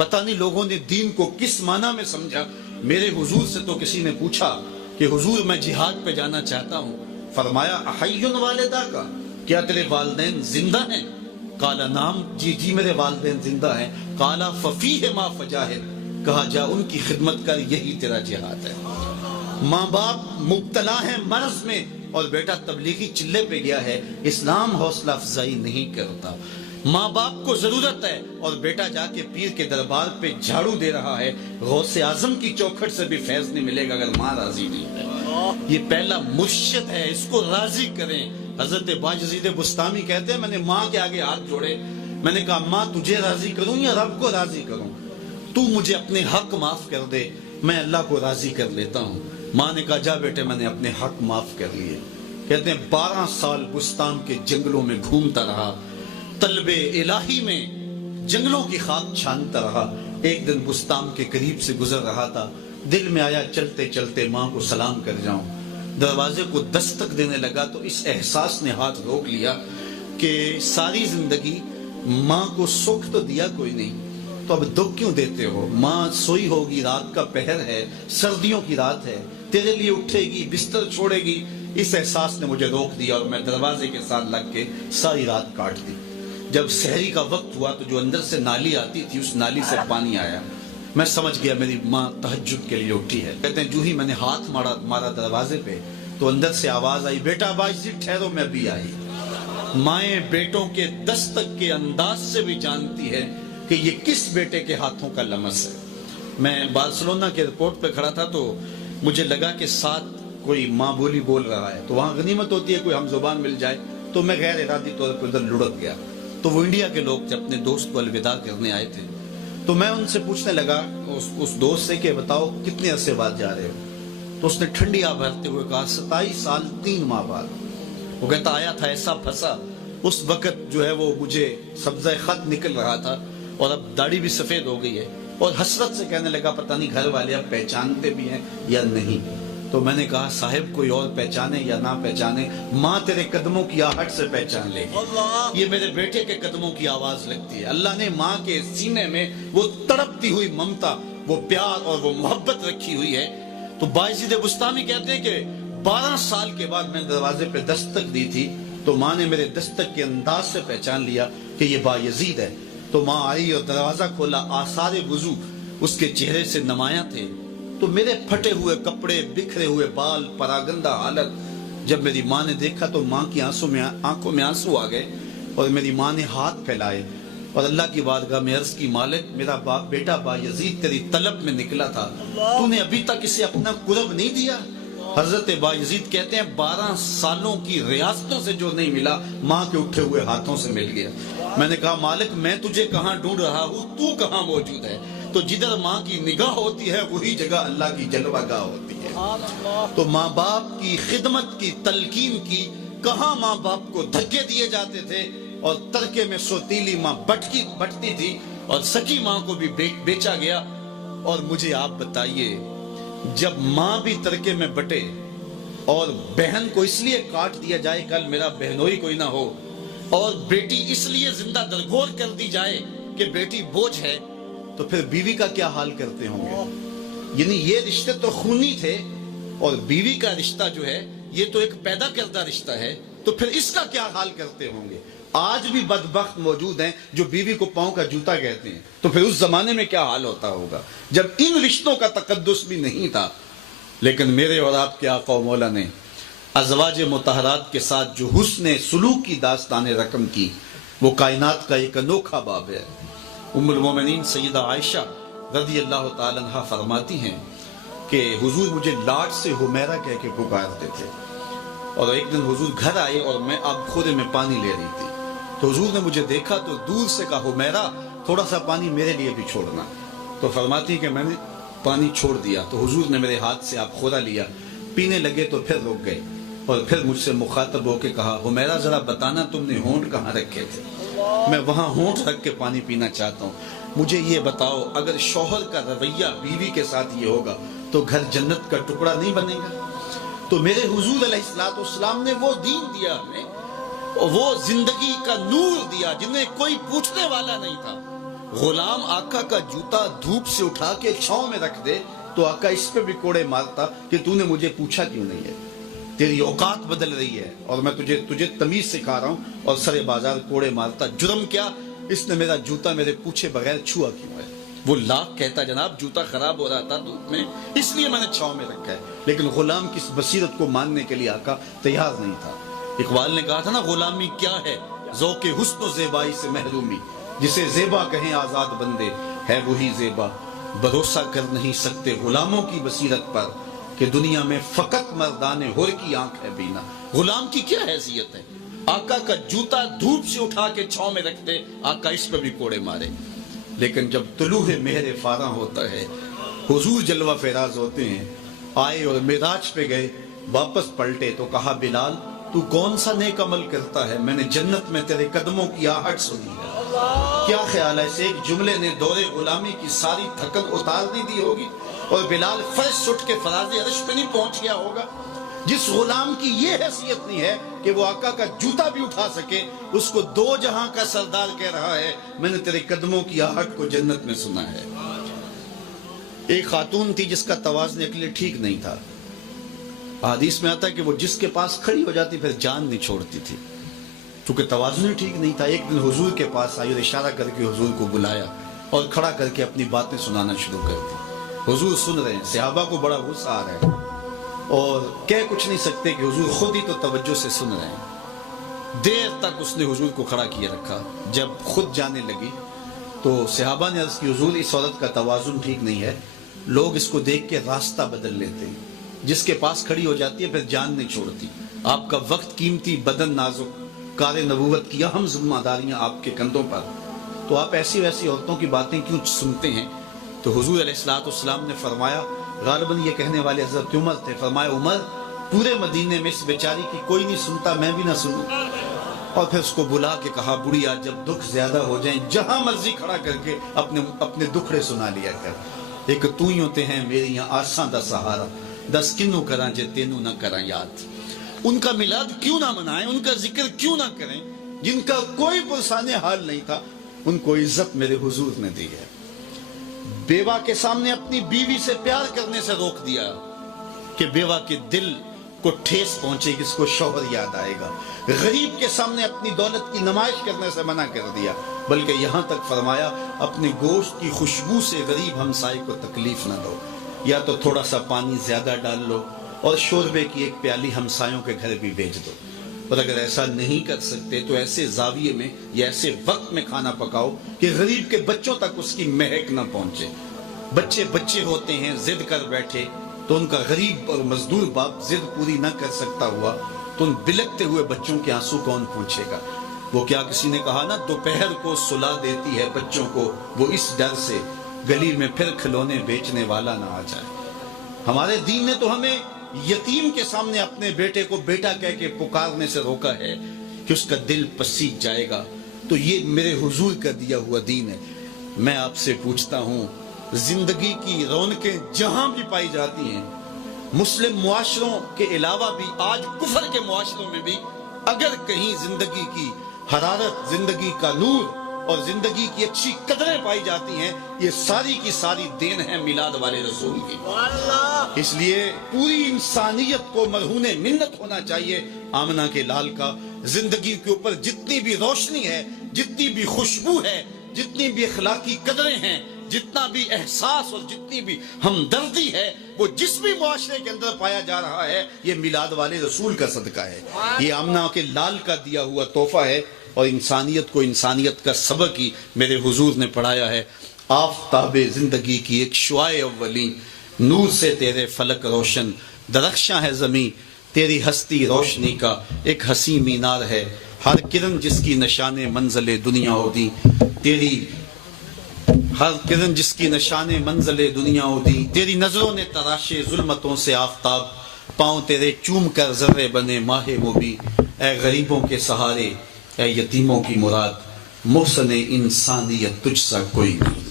پتہ نہیں لوگوں نے دین کو کس معنی میں سمجھا. میرے حضور سے تو کسی نے پوچھا کہ حضور میں جہاد پہ جانا چاہتا ہوں. فرمایا احیٌ والدہ کا، کیا تیرے والدین زندہ ہیں؟ قال نعم، جی جی میرے والدین زندہ ہیں. قال ففیہما فجاہد، کہا جا ان کی خدمت کر، یہی تیرا جہاد ہے. ماں باپ مبتلا ہیں مرض میں اور بیٹا تبلیغی چلے پہ گیا ہے، اسلام حوصلہ افزائی نہیں کرتا. ماں باپ کو ضرورت ہے اور بیٹا جا کے پیر کے دربار پہ جھاڑو دے رہا ہے. غوث اعظم کی چوکھٹ سے بھی فیض نہیں ملے گا اگر ماں راضی نہیں ہے. یہ پہلا مرشد ہے، اس کو راضی کریں. حضرت باجزید بستامی کہتے ہیں میں نے ماں کے آگے ہاتھ جوڑے، میں نے کہا ماں تجھے راضی کروں یا رب کو راضی کروں؟ تو مجھے اپنے حق معاف کر دے، میں اللہ کو راضی کر لیتا ہوں. ماں نے کہا جا بیٹے میں نے اپنے حق معاف کر لیے. کہتے ہیں 12 سال بستان کے جنگلوں میں گھومتا رہا، طلب الہی میں جنگلوں کی خاک چھانتا رہا. ایک دن بستان کے قریب سے گزر رہا تھا، دل میں آیا چلتے چلتے ماں کو سلام کر جاؤں. دروازے کو دستک دینے لگا تو اس احساس نے ہاتھ روک لیا کہ ساری زندگی ماں کو سکھ تو دیا کوئی نہیں، تو اب دکھ کیوں دیتے ہو؟ ماں سوئی ہوگی، رات کا پہر ہے، سردیوں کی رات ہے، تیرے لیے اٹھے گی، بستر چھوڑے گی. اس احساس نے مجھے روک دیا اور میں دروازے کے ساتھ لگ کے ساری رات کاٹ دی. جب سحری کا وقت ہوا تو جو اندر سے نالی آتی تھی اس نالی سے پانی آیا. میں سمجھ گیا میری ماں تہجد کے لیے اٹھی ہے. کہتے ہیں جو ہی میں نے ہاتھ مارا دروازے پہ تو اندر سے آواز آئی بیٹا باجزید ٹھہرو میں ابھی آئی. مائیں بیٹوں کے دستک کے انداز سے بھی جانتی ہے کہ یہ کس بیٹے کے ہاتھوں کا لمس ہے. میں بارسلونا کے ایئرپورٹ پہ کھڑا تھا تو مجھے لگا کہ ساتھ کوئی ماں بولی بول رہا ہے، تو وہاں غنیمت ہوتی ہے کوئی ہم زبان مل جائے. تو میں غیر ارادی طور پر ادھر لڑک گیا. تو وہ انڈیا کے لوگ اپنے دوست کو الوداع کرنے آئے تھے. تو میں ان سے پوچھنے لگا اس دوست سے کہ بتاؤ کتنے عرصے بعد جا رہے ہو؟ تو اس نے ٹھنڈی آہ بھرتے ہوئے کہا 27 سال 3 ماہ بعد. وہ کہتا آیا تھا ایسا پھنسا، اس وقت جو ہے وہ مجھے سبزہ خط نکل رہا تھا اور اب داڑھی بھی سفید ہو گئی ہے، اور حسرت سے کہنے لگا پتہ نہیں گھر والے اب پہچانتے بھی ہیں یا نہیں. تو میں نے کہا صاحب کوئی اور پہچانے یا نہ پہچانے، ماں تیرے قدموں کی آہٹ سے پہچان لے گی. یہ میرے بیٹے کے قدموں کی آواز لگتی ہے. اللہ نے ماں کے سینے میں وہ تڑپتی ہوئی ممتا، وہ پیار اور وہ محبت رکھی ہوئی ہے. تو باجزید بستامی کہتے ہیں کہ 12 سال کے بعد میں دروازے پہ دستک دی تھی تو ماں نے میرے دستک کے انداز سے پہچان لیا کہ یہ بایزید ہے. تو ماں آئی اور دروازہ کھولا، آثار وضو اس کے چہرے سے نمایاں تھے. تو میرے پھٹے ہوئے کپڑے، بکھرے ہوئے بال، پراگندہ حالت جب میری ماں نے دیکھا تو ماں کی آنکھوں میں آنسو آ گئے اور میری ماں نے ہاتھ پھیلائے اور اللہ کی بارگاہ میں عرض کی مالک میرا بیٹا بایزید تیری طلب میں نکلا تھا، تو نے ابھی تک اسے اپنا قرب نہیں دیا. حضرت بایزید کہتے ہیں 12 سالوں کی ریاستوں سے جو نہیں ملا ماں کے اٹھے ہوئے ہاتھوں سے مل گیا. میں نے کہا مالک میں تجھے کہاں ڈھونڈ رہا ہوں، تو کہاں موجود ہے؟ تو جدھر ماں کی نگاہ ہوتی ہے وہی جگہ اللہ کی جلوہ گاہ ہوتی ہے. تو ماں باپ کی خدمت کی تلقین کی، کہاں ماں باپ کو دھکے دیے جاتے تھے اور ترکے میں سوتیلی ماں بٹتی تھی اور سکی ماں کو بھی بیچا گیا. اور مجھے آپ بتائیے جب ماں بھی ترکے میں بٹے اور بہن کو اس لیے کاٹ دیا جائے کل میرا بہنوئی کوئی نہ ہو، اور بیٹی اس لیے زندہ درگور کر دی جائے کہ بیٹی بوجھ ہے، تو پھر بیوی کا کیا حال کرتے ہوں گے؟ یعنی یہ رشتے تو خونی تھے اور بیوی کا رشتہ جو ہے یہ تو ایک پیدا کردہ رشتہ ہے، تو پھر اس کا کیا حال کرتے ہوں گے؟ آج بھی بدبخت موجود ہیں جو بیوی کو پاؤں کا جوتا کہتے ہیں، تو پھر اس زمانے میں کیا حال ہوتا ہوگا جب ان رشتوں کا تقدس بھی نہیں تھا. لیکن میرے اور آپ کے آقا و مولا نے ازواج مطہرات کے ساتھ جو حسن سلوک کی داستان رقم کی، وہ کائنات کا ایک انوکھا باب ہے. ام المومنین سیدہ عائشہ رضی اللہ تعالی عنہ فرماتی ہیں کہ حضور مجھے لاڈ سے حمیرہ کہہ کے پکارتے تھے، اور ایک دن حضور گھر آئے اور میں اب خورے میں پانی لے رہی تھی. تو حضور نے مجھے دیکھا تو دور سے کہا حمیرہ تھوڑا سا پانی میرے لیے بھی چھوڑنا. تو فرماتی کہ میں نے پانی چھوڑ دیا تو حضور نے میرے ہاتھ سے آپ خورا لیا، پینے لگے تو پھر رک گئے اور پھر مجھ سے مخاطب ہو کے کہا حمیرہ ذرا بتانا تم نے ہونٹ کہاں رکھے تھے؟ میں وہاں ہونٹ رکھ کے پانی پینا چاہتا ہوں. مجھے یہ بتاؤ اگر شوہر کا رویہ بیوی کے ساتھ یہ ہوگا تو گھر جنت کا ٹکڑا نہیں بنے گا؟ تو میرے حضور علیہ السلام نے وہ دین دیا ہمیں، وہ زندگی کا نور دیا جنہیں کوئی پوچھنے والا نہیں تھا. غلام آقا کا جوتا دھوپ سے اٹھا کے چھاؤں میں رکھ دے تو آقا اس پہ بھی کوڑے مارتا کہ تو نے مجھے پوچھا کیوں نہیں ہے، تیری اوقات بدل رہی ہے اور میں تجھے تمیز سکھا رہا ہوں، اور سرے بازار کوڑے مارتا، جرم کیا، اس نے میرا جوتا میرے پوچھے بغیر چھوا کیوں ہے۔ وہ لاکھ کہتا جناب جوتا خراب ہو رہا تھا دھوپ میں، اس لیے میں نے چھاؤں میں رکھا ہے، لیکن غلام کی اس بصیرت کو ماننے کے لیے آقا تیار نہیں تھا۔ اقبال نے کہا تھا نا، غلامی کیا ہے ذوق حسن و زیبائی سے محرومی، جسے زیبا کہیں آزاد بندے ہے وہی زیبا، بھروسہ کر نہیں سکتے غلاموں کی بصیرت پر کہ دنیا میں فقط مردان حر کی آنکھ ہے بینا۔ غلام کی کیا حیثیت ہے، آقا کا جوتا دھوپ سے اٹھا کے چھاؤں میں رکھ دے، آقا اس پہ بھی کوڑے مارے۔ لیکن جب طلوع مہر فاراں ہوتا ہے، حضور جلوہ فراز ہوتے ہیں، آئے اور معراج پہ گئے، واپس پلٹے تو کہا بلال تو کون سا نیک عمل کرتا ہے، میں نے جنت میں تیرے قدموں کی آہٹ سنی ہے۔ کیا خیال ہے، اس ایک جملے نے دور غلامی کی ساری تھکن اتار دی ہوگی، اور بلال فرش سٹ کے فراز عرش پہ نہیں پہنچ گیا ہوگا۔ جس غلام کی یہ حیثیت نہیں ہے کہ وہ آقا کا جوتا بھی اٹھا سکے، اس کو دو جہاں کا سردار کہہ رہا ہے میں نے تیرے قدموں کی آہٹ کو جنت میں سنا ہے۔ ایک خاتون تھی جس کا توازن عقلی ٹھیک نہیں تھا، حدیث میں آتا ہے کہ وہ جس کے پاس کھڑی ہو جاتی پھر جان نہیں چھوڑتی تھی، چونکہ توازن ہی ٹھیک نہیں تھا۔ ایک دن حضور کے پاس آئی اور اشارہ کر کے حضور کو بلایا اور کھڑا کر کے اپنی باتیں سنانا شروع کر دی۔ حضور سن رہے ہیں، صحابہ کو بڑا غصہ آ رہا ہے اور کہہ کچھ نہیں سکتے کہ حضور خود ہی تو توجہ سے سن رہے ہیں۔ دیر تک اس نے حضور کو کھڑا کیے رکھا، جب خود جانے لگی تو صحابہ نے عرض کی حضور اس عورت کا توازن ٹھیک نہیں ہے، لوگ اس کو دیکھ کے راستہ بدل لیتے ہیں، جس کے پاس کھڑی ہو جاتی ہے پھر جان نہیں چھوڑتی، آپ کا وقت قیمتی، بدن نازک، کار نبوت کی اہم ذمہ داریاں آپ کے کندھوں پر، تو آپ ایسی ویسی عورتوں کی باتیں کیوں سنتے ہیں؟ تو حضور علیہ السلام نے فرمایا، غالباً یہ کہنے والے حضرت عمر تھے، فرمایا عمر پورے مدینے میں اس بیچاری کی کوئی نہیں سنتا، میں بھی نہ سنوں۔ اور پھر اس کو بلا کے کہا بڑھیا جب دکھ زیادہ ہو جائیں جہاں مرضی کھڑا کر کے اپنے دکھڑے سنا لیا کر، ایک تو ہی ہوتے ہیں میری یہاں آساں دا سہارا، دس کنوں کراں جے تینوں نہ کراں یاد۔ ان کا میلاد کیوں نہ منائیں، ان کا ذکر کیوں نہ کریں، جن کا کوئی پرسان حال نہیں تھا، ان کو عزت میرے حضور نے دی ہے۔ بیوہ کے سامنے اپنی بیوی سے پیار کرنے سے روک دیا کہ بیوہ کے دل کو ٹھیس پہنچے گی، اس کو شوہر یاد آئے گا۔ غریب کے سامنے اپنی دولت کی نمائش کرنے سے منع کر دیا، بلکہ یہاں تک فرمایا اپنے گوشت کی خوشبو سے غریب ہمسائے کو تکلیف نہ دو، یا تو تھوڑا سا پانی زیادہ ڈال لو اور شوربے کی ایک پیالی ہمسایوں کے گھر بھی بھیج دو، اور اگر ایسا نہیں کر سکتے تو ایسے زاویے میں یا ایسے وقت میں کھانا پکاؤ کہ غریب کے بچوں تک اس کی مہک نہ پہنچے۔ بچے ہوتے ہیں ضد کر بیٹھے تو ان کا غریب اور مزدور باپ ضد پوری نہ کر سکتا ہوا تو ان بلکتے ہوئے بچوں کے آنسو کون پوچھے گا؟ وہ کیا کسی نے کہا نا، دوپہر کو سلا دیتی ہے بچوں کو وہ اس ڈر سے گلی میں پھر کھلونے بیچنے والا نہ آ جائے۔ ہمارے دین نے تو ہمیں یتیم کے سامنے اپنے بیٹے کو بیٹا کہہ کے پکارنے سے روکا ہے کہ اس کا دل پسیج جائے گا، تو یہ میرے حضور کا دیا ہوا دین ہے۔ میں آپ سے پوچھتا ہوں، زندگی کی رونقیں جہاں بھی پائی جاتی ہیں، مسلم معاشروں کے علاوہ بھی آج کفر کے معاشروں میں بھی اگر کہیں زندگی کی حرارت، زندگی کا نور اور زندگی کی اچھی قدریں پائی جاتی ہیں، یہ ساری کی ساری دین ہے میلاد والے رسول کی۔ اس لیے پوری انسانیت کو مرہون منت ہونا چاہیے آمنہ کے لال کا۔ زندگی کے اوپر جتنی بھی روشنی ہے، جتنی بھی خوشبو ہے، جتنی بھی اخلاقی قدریں ہیں، جتنا بھی احساس اور جتنی بھی ہمدردی ہے، وہ جس بھی معاشرے کے اندر پایا جا رہا ہے، یہ میلاد والے رسول کا صدقہ ہے، یہ آمنہ کے لال کا دیا ہوا تحفہ ہے، اور انسانیت کو انسانیت کا سبق ہی میرے حضور نے پڑھایا ہے۔ آفتاب زندگی کی ایک شعاع اولی، نور سے تیرے فلک روشن، درخشاں ہے زمین تیری ہستی روشنی کا، ایک حسیں مینار ہے ہر کرن جس کی نشان منزل دنیا ہو دی، تیری ہر کرن جس کی نشان منزل دنیا ہو دی، تیری نظروں نے تراشے ظلمتوں سے آفتاب، پاؤں تیرے چوم کر ذرے بنے ماہ مبی، اے غریبوں کے سہارے، اے یتیموں کی مراد، محسن انسانیت تجھ سا کوئی نہیں۔